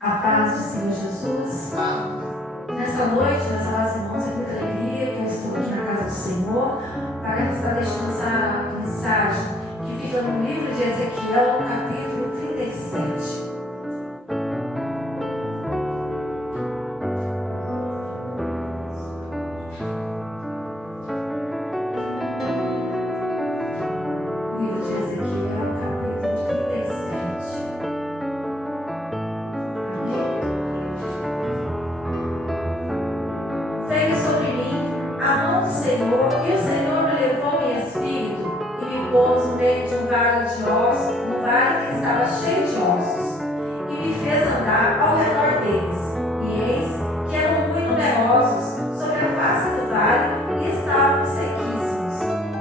A paz do Senhor Jesus. Nessa noite, meus amados irmãos, é muita alegria que eu estou aqui na casa do Senhor para estar deixando essa mensagem que fica no livro de Ezequiel, capítulo 37. Livro de Ezequiel, capítulo 37. Veio sobre mim a mão do Senhor, e o Senhor me levou em espírito e me pôs no meio de um vale de ossos, um vale que estava cheio de ossos, e me fez andar ao redor deles. E eis que eram muito numerosos sobre a face do vale e estavam sequíssimos.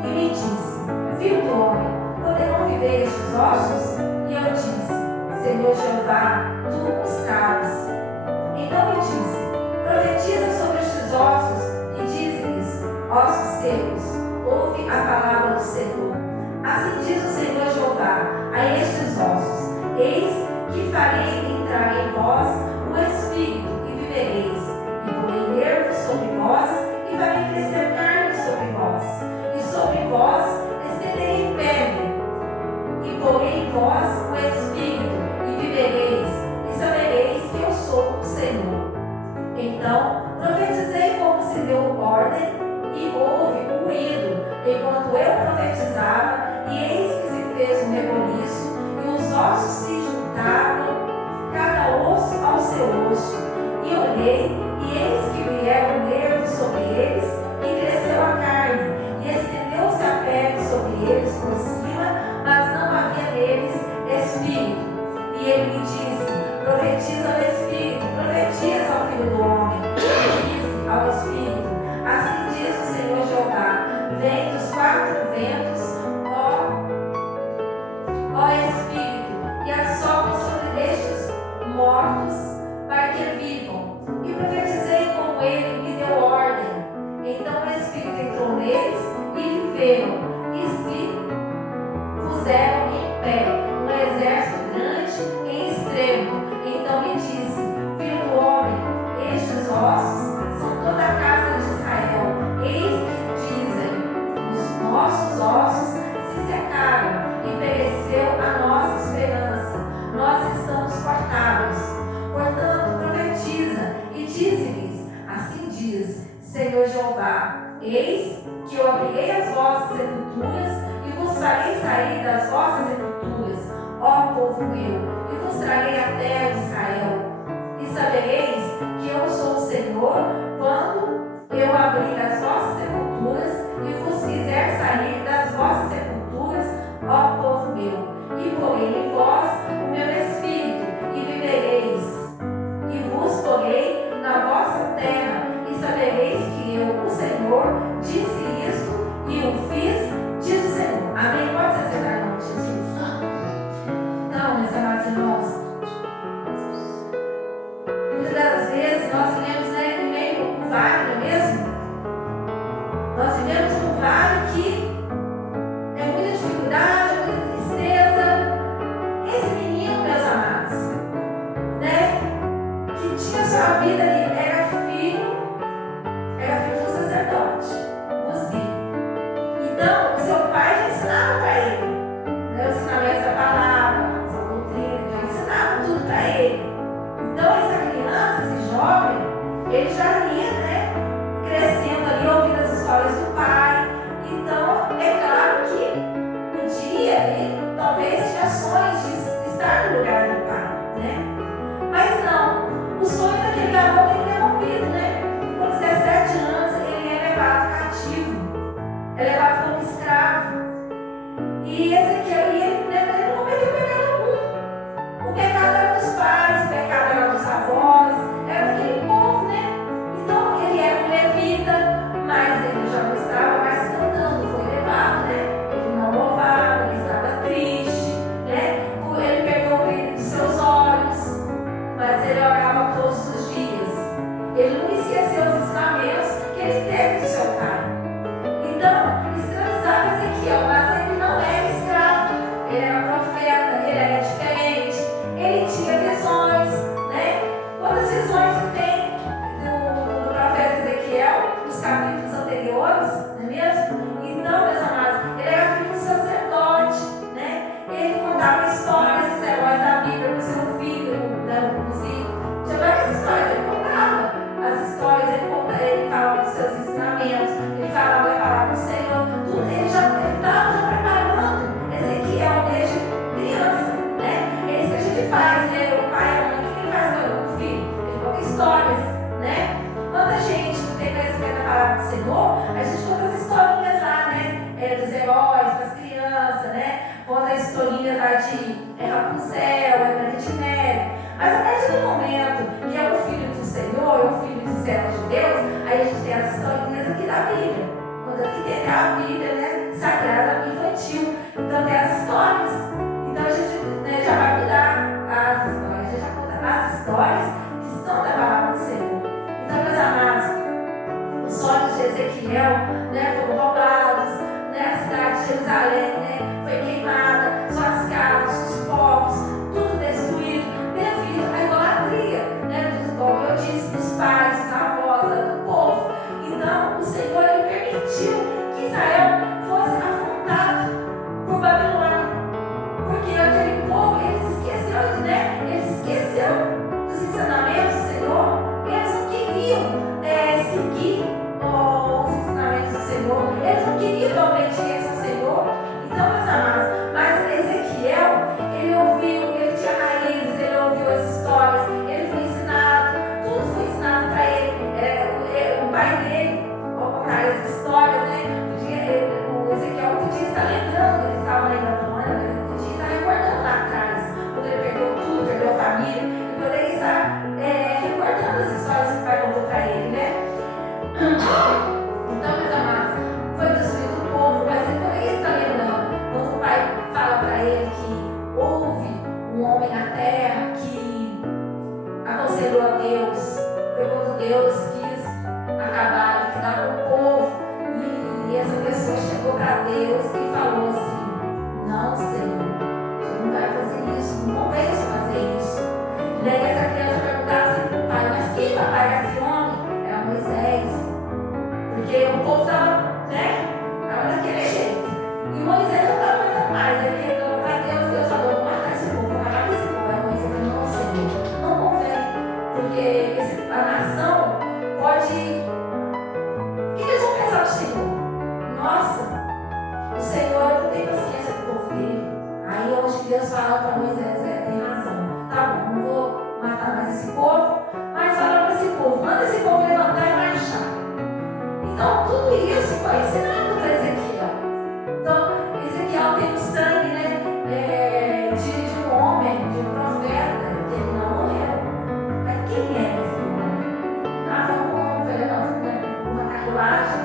E me disse: Filho do homem, poderão viver estes ossos? E eu disse: Senhor Jeová, tu os sabes. Então me disse: Profetiza sobre estes ossos e dize-lhes: ossos secos, ouve a palavra do Senhor. Assim diz o Senhor Jeová a estes ossos: eis que farei entrar em vós o Espírito e vivereis, e porei nervos sobre vós e farei crescer carne sobre vós, e sobre vós estenderei pele, e porei em vós o Espírito e vivereis, e sabereis que eu sou o Senhor. Então profetizei como se deu ordem, e houve um ruído enquanto eu profetizava, e eis que se fez um reboliço, e os ossos se juntaram, cada osso ao seu osso. E olhei, e eis que vieram nervos sobre eles, e cresceu a carne, e estendeu-se a pele sobre eles por cima, mas não havia neles espírito. E ele me disse: Profetiza ao Espírito, profetiza ao Filho do Homem, e diz ao Espírito: Assim diz o Senhor Jeová: Vem dos quatro ventos, ó Espírito, e assopra sobre estes mortos, para que vivam. E profetizei como ele me deu ordem. Então o Espírito entrou neles, e viveram, e se puseram em pé, um exército grande e extremo. Então me disse: Filho do homem, estes ossos são toda a casa de Israel. Eis que dizem: os nossos ossos se secaram, e pereceu a nossa esperança. Nós estamos cortados. Portanto, profetiza e dize-lhes: Assim diz Senhor Jeová: Eis que eu abrirei as vossas sepulturas, e vos farei sair das vossas sepulturas, ó povo meu, e vos trarei a terra de Israel. E sabereis que eu sou o Senhor, quando eu abrir as vossas sepulturas, e vos fizer sair das vossas sepulturas, ó povo meu, e porei em vós o meu espírito, e vivereis, e vos porei na vossa terra, e sabereis que eu, o Senhor, disse isto, e o fiz, diz o Senhor. Amém? Pode se sentar em nome de Jesus. Então, meus amados irmãos, Senhor, a gente conta as historinhas lá, né? Dos heróis, das crianças, né? Conta a historinha lá de Rapunzel, Branca de Neve. Mas a partir do momento que é o Filho do Senhor, é o Filho de servo de Deus, aí a gente tem as historinhas aqui da Bíblia. Quando aqui tem a Bíblia, né? Sagrada, infantil. Então tem as histórias. Então a gente, né, já vai mudar as histórias. A gente já conta as histórias que são da palavra do Senhor. Então, meus amados, os sonhos de Ezequiel, né, foram roubados, né, a cidade de Jerusalém, né, foi queimada, suas casas, os povos, tudo destruído devido à idolatria, né, como eu disse, dos pais, dos avós, do povo. Então, o Senhor ele permitiu que Israel fosse afrontado por Babilônia, porque aquele povo, eles esqueceram, né, eles esqueceram dos ensinamentos do Senhor, eles não queriam seguir os ensinamentos do Senhor, eles não queriam dar obediência ao Senhor. Então, meus amados, mas Ezequiel, ele ouviu, ele tinha raízes, ele ouviu as histórias, ele foi ensinado, tudo foi ensinado para ele. O pai dele, ao contar as histórias, né? O Ezequiel podia estar lembrando, ele estava lembrando, ele podia estar recordando lá atrás, quando ele perdeu tudo, perdeu a família, ele poderia estar recordando as histórias que o pai contou para ele, né? Então, meus amados, foi destruído o povo, mas ele poderia estar lembrando quando o pai fala para ele que houve um homem na terra que aconselhou a Deus. Foi quando Deus quis acabar, liquidar com o povo, e essa pessoa chegou para Deus e falou assim: não, Senhor, você não vai fazer isso, não convém você fazer isso. E daí essa criança perguntava assim para o pai: mas quem vai pagar esse homem? Era Moisés. Porque o povo estava, né? Estava daquele jeito. E Moisés não estava aguentando mais. Ele reclamou para Deus, Deus falou: vou matar esse povo, vou acabar com esse povo. Aí Moisés falou: não, Senhor, não convém. Porque a nação pode. O que eles vão pensar do Senhor? Nossa, o Senhor não tem paciência com o povo dele. Aí hoje Deus fala para Moisés: tem razão. Tá bom, não vou matar mais esse povo, mas fala para esse povo: manda esse povo levantar e marchar. Então, tudo isso foi ensinado para Ezequiel. Então, Ezequiel tem o sangue, né, de um homem, de um profeta, que ele não morreu. Mas quem é esse homem? Foi um homem, foi levado uma carruagem,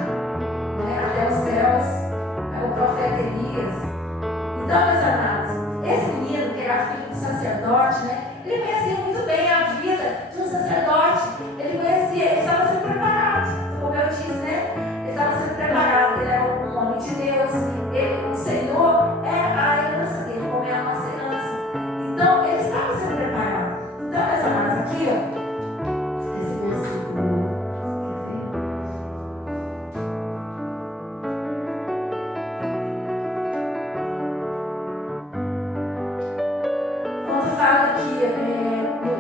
né, até os céus, o profeta Elias. Então, meus amados, esse menino, que era filho do sacerdote, né, ele conhecia muito bem a vida de um sacerdote. Ele conhecia, ele estava sendo preparado. Como eu disse, né? Ele estava sendo preparado, ele era um homem de Deus, o Senhor é a herança dele, como é a nossa herança. Então, ele estava sendo preparado. Então, meus amados, aqui, ó, esse versículo, quando fala aqui,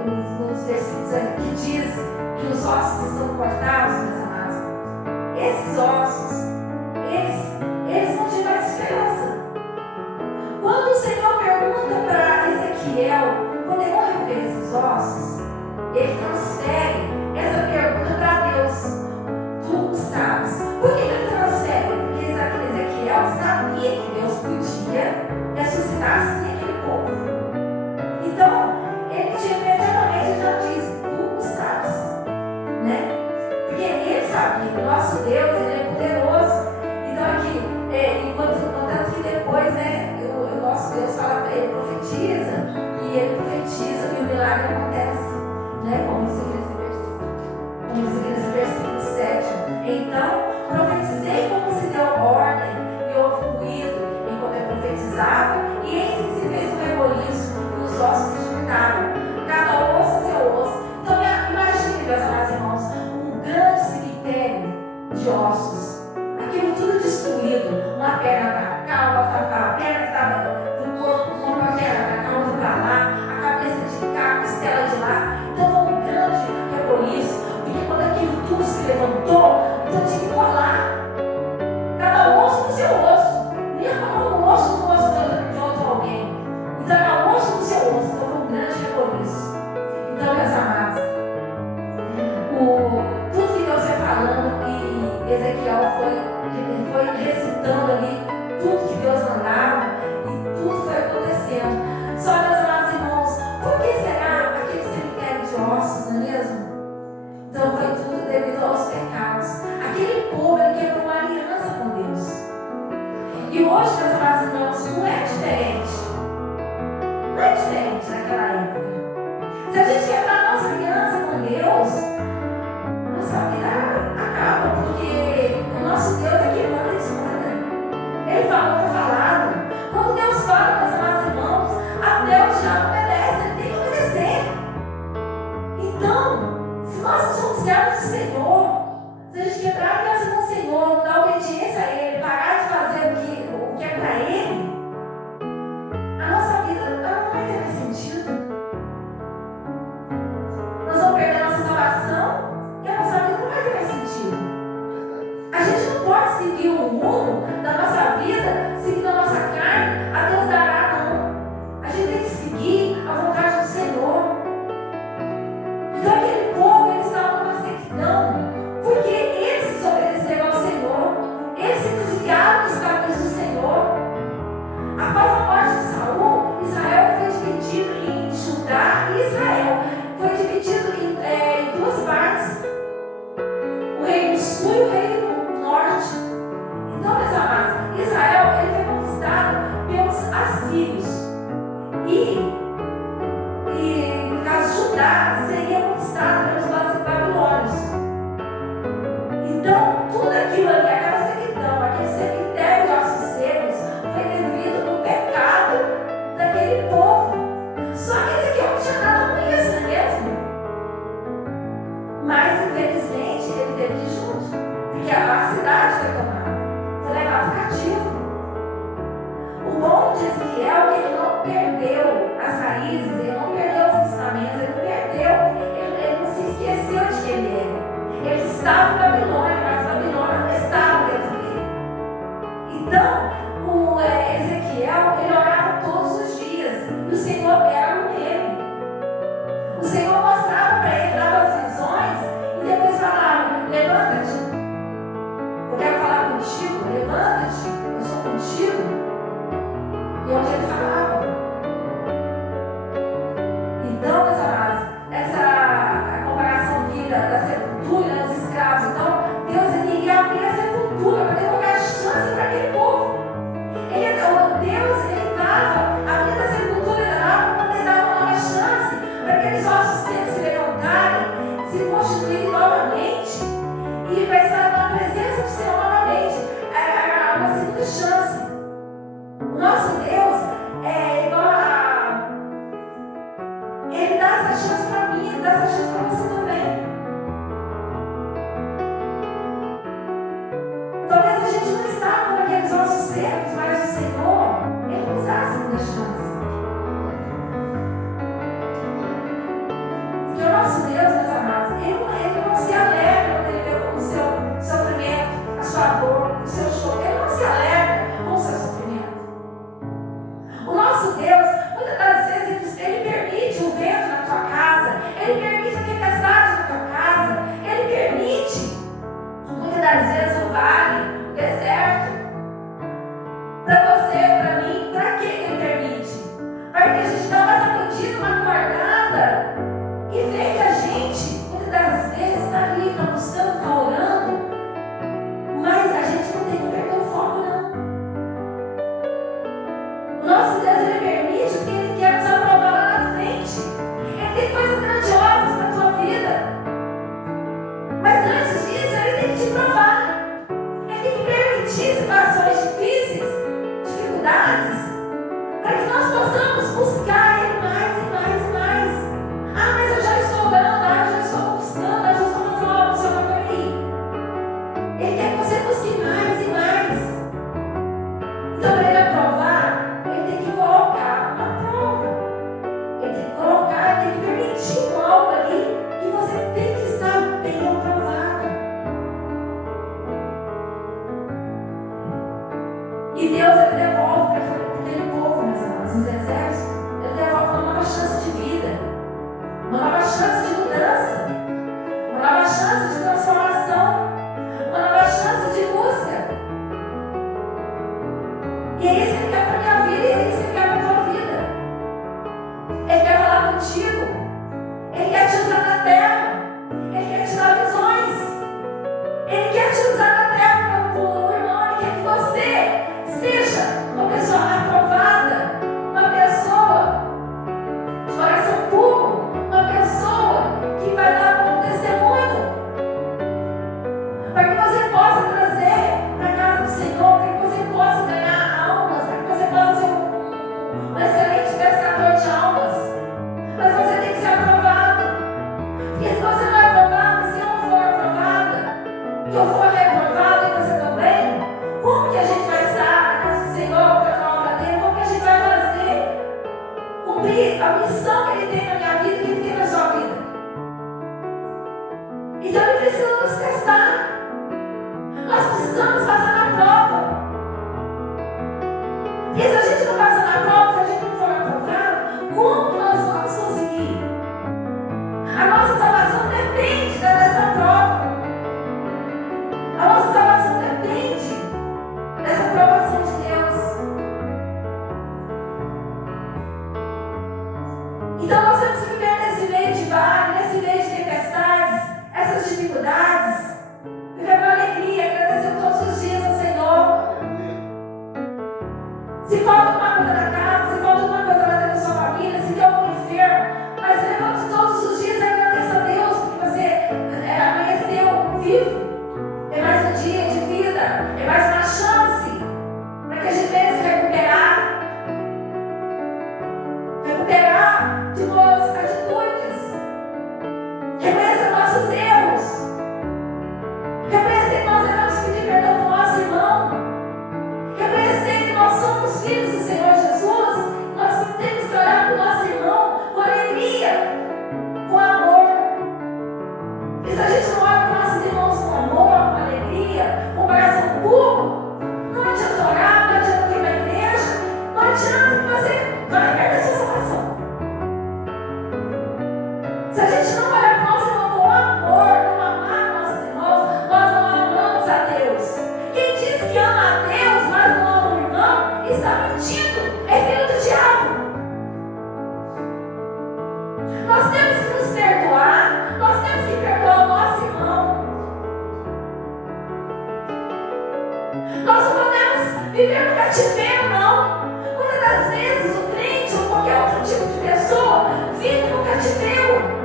nos versículos aqui, que diz que os ossos estão cortados, meus amados, esses ossos, eles não tinham mais esperança. Quando o Senhor pergunta para Ezequiel quando ele vai rever esses ossos, ele transfere essa pergunta para Deus. Tu sabes. Por que ele transfere? Porque Ezequiel sabia que Deus podia ressuscitar assim aquele povo. Então, ele imediatamente já diz: tu sabes, né? Porque ele sabia que o nosso Deus, ele é poderoso. Então aqui, enquanto que depois, né, o nosso Deus fala para ele: profetiza, e ele profetiza e o milagre acontece, né? Como diz esse versículo. Deus, nossa vida acaba, porque o nosso Deus é quem manda e desmanda. Ele falou, está falado. Quando Deus fala, meus amados irmãos, até o diabo obedece, ele tem que obedecer. Então, se nós não somos servos do Senhor, se a gente quebrar a aliança com o Senhor, não dar obediência a Ele, parar de fazer o que é para Ele, a nossa vida ela não vai ter mais sentido. Nós vamos perder a nossa salvação e a nossa vida não vai ter mais sentido. A gente não pode seguir o rumo da nossa vida, seguindo a nossa carne, a Deus dará, não. A gente tem que seguir a vontade do Senhor. Então aquele povo, eles estavam numa sequidão, porque eles desobedeceram ao Senhor, eles se desviaram dos caminhos do Senhor. Após a morte de Saul, Israel foi dividido em Judá e Israel. Foi dividido em duas partes, o reino sul e o reino norte. Então, meus amados, Israel ele foi conquistado pelos assírios. E no caso, Judá seria conquistado pelos babilônios. Então, tudo aquilo ali, aquela sequidão, aquele cemitério de ossos secos, foi devido ao pecado daquele povo. Só que Ezequiel não tinha nada com isso, não é mesmo? Mas, infelizmente, ele teve que ir junto, porque a cidade foi tomada, foi levado cativo. O bom de Ezequiel é que ele não perdeu as raízes, ele não perdeu os ensinamentos, ele não perdeu, ele não se esqueceu de quem ele era. Ele estava em Babilônia, mas Babilônia não estava dentro dele. Então, o Ezequiel, ele orava todos os dias, e o Senhor era com ele. O Senhor mostrava para ele, dava as visões, e depois falava: levanta-te, eu quero falar contigo, levanta-te, eu sou contigo. E onde ele falava. Então, meus amados, essa comparação aqui da sepultura, dos escravos, então, Deus ele ia abrir a sepultura para devolver a chance para aquele povo. Deus, ele dava, abrindo a sepultura, ele dava para poder dar uma nova chance para aqueles ossos secos se levantarem, se constituírem novamente e vai estar na presença do Senhor novamente. É uma segunda chance. O nosso Deus é igual a... Ele dá essa chance para mim, ele dá essa chance para você também. Talvez a gente não está com aqueles ossos secos, mas o Senhor, Ele nos dá a segunda chance. Porque o nosso Deus, meus amados, Ele não se alegra quando Ele vê o seu sofrimento, a sua dor, o seu choro. Ele não se alegra com o seu sofrimento. O nosso Deus, muitas das vezes, Ele permite o vento na tua casa, Ele permite a tempestade na tua casa, Ele permite, muitas das vezes, o vale, o deserto, para você, para mim. Para que Ele permite? Para que a gente dá uma sacudida, uma acordada e vê que a gente conquistar. Nós precisamos passar na prova. E se a gente não passar na prova, se a gente não for aprovado, como que nós vamos conseguir? A nossa salvação depende dessa prova. A nossa salvação depende dessa aprovação de Deus. Então nós temos que viver nesse meio de vale, nesse meio de tempestades, essas dificuldades, viver com alegria, agradecer todos os dias ao Senhor. Se falta alguma coisa na casa, se falta alguma coisa lá dentro da sua família, se tem algum enfermo, mas levante todos os dias e agradeça a Deus porque você amanheceu vivo. É mais um dia de vida, é mais uma chance para que a gente venha se recuperar de boas atitudes, reconhecer nossos erros, reconhecer que nós devemos pedir perdão para o nosso irmão, reconhecer que nós somos filhos do Senhor Jesus, nós temos que orar para o nosso irmão com alegria, com amor. E se a gente não olha para os nossos irmãos com amor, com alegria, com coração puro, não adianta orar, não adianta vir na igreja, não adianta que você vai perder a sua salvação. Se a gente não olhar para o nosso irmão com amor, não amar nossos irmãos, nós não amamos a Deus. Quem diz que ama a Deus, mas não ama o irmão, está mentindo, é filho do diabo. Nós temos que nos perdoar, nós temos que perdoar o nosso irmão. Nós não podemos viver no cativeiro, não. Muitas das vezes o crente ou qualquer outro tipo de pessoa vive no cativeiro.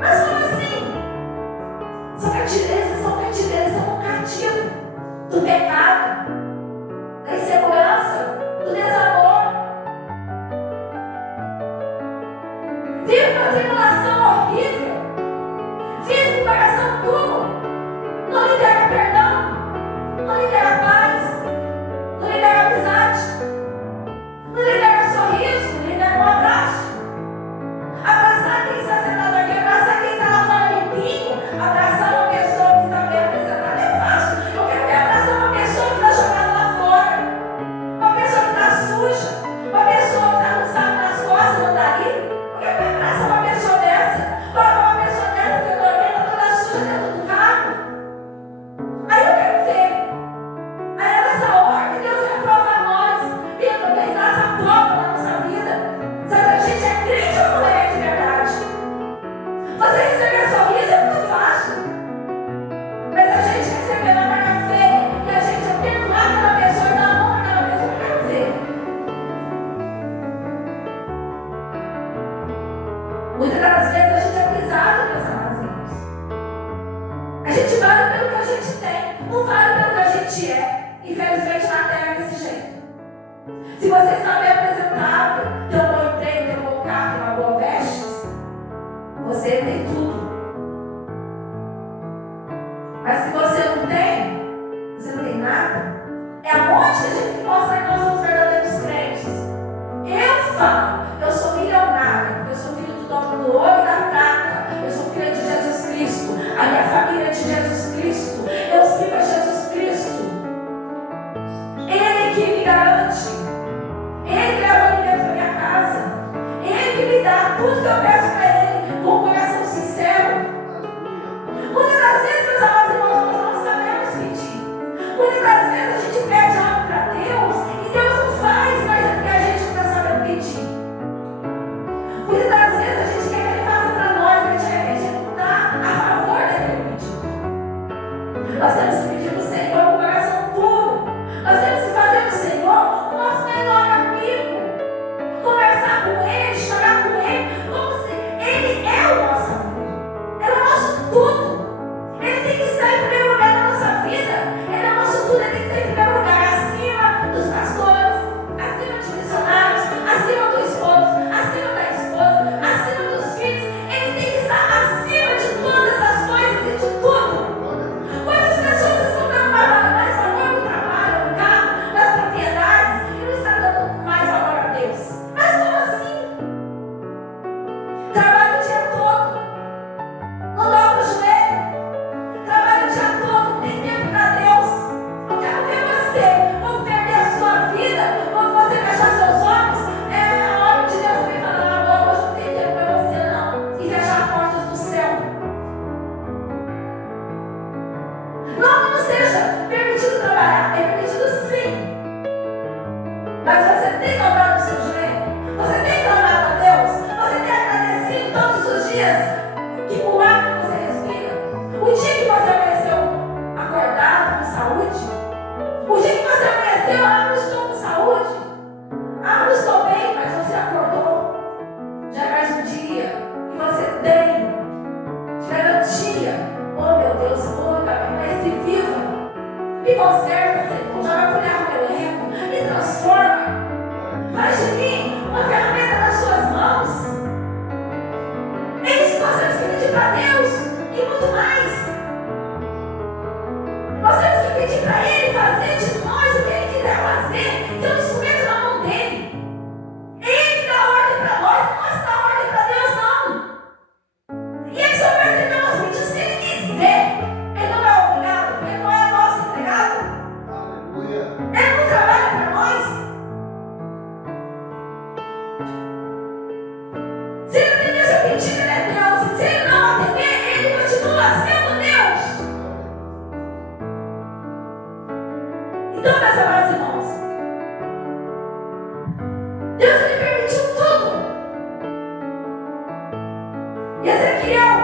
Mas como assim? Eles são um cativo do pecado, da insegurança, do desamor. Vive uma tribulação horrível. Vive com o coração duro. Não libera perdão. Não libera paz. Não libera amizade. Não libera sorriso. Não libera um abraço. Abraçar quem está sentado aqui. Abraçar quem está lá fora limpinho. Abraçar uma pessoa que está bem apresentada é fácil. Eu quero ver abraçar uma pessoa que está jogada lá fora. Uma pessoa que está suja. Uma pessoa que está com saco nas costas, não está ali. Eu quero ver abraçar uma pessoa dessa. Coloca uma pessoa dessa que dormindo toda suja dentro do carro. Aí eu quero ver. Aí é nessa hora que Deus reprova nós. Ele dá essa prova na nossa vida. Se a gente é crente ou não é de verdade. Você receber sorriso é muito fácil. Mas a gente receber na cara feia e a gente perdoar aquela pessoa e dar a mão para aquela pessoa, eu quero ver. Muitas das vezes a gente é pisado, meus amados irmãos. A gente vale pelo que a gente tem, não vale pelo que a gente é. Infelizmente na terra é desse jeito. Se você está bem apresentável, tem um bom emprego, tem um bom carro, tem uma boa veste, você tem tudo. Mas se você não tem nada, é aonde que a gente tem que mostrar que nós somos verdadeiros crentes. Eu falo, eu sou milionária, porque eu sou filho do dono do ouro e da prata. Eu sou filha de Jesus Cristo. A minha família é de Jesus Cristo. Eu sigo a Jesus Cristo. Ele que me garante. Ele que leva alimento para minha casa. Ele que me dá tudo que eu peço para Ele com o coração sincero. conserta, Senhor. Joga por terra o meu ego. Me transforma. Faz de mim uma ferramenta nas suas mãos. É isso que nós temos que pedir para Deus. E muito mais. Nós temos que pedir para Ele fazer de nós o que Ele quiser fazer. Ser um instrumento na mão dEle. Ele dá ordem para nós, não nós dá ordem para Deus, não. E Ele só vai atender nosso pedido se Ele quiser. Ele não é obrigado, porque Ele não é nosso empregado. Aleluia. Ele não trabalha para nós. Se Ele atender seu pedido, Ele é Deus. Se Ele não atender, Ele continua sendo Deus. Então, meus amados irmãos, Deus lhe permitiu tudo. E Ezequiel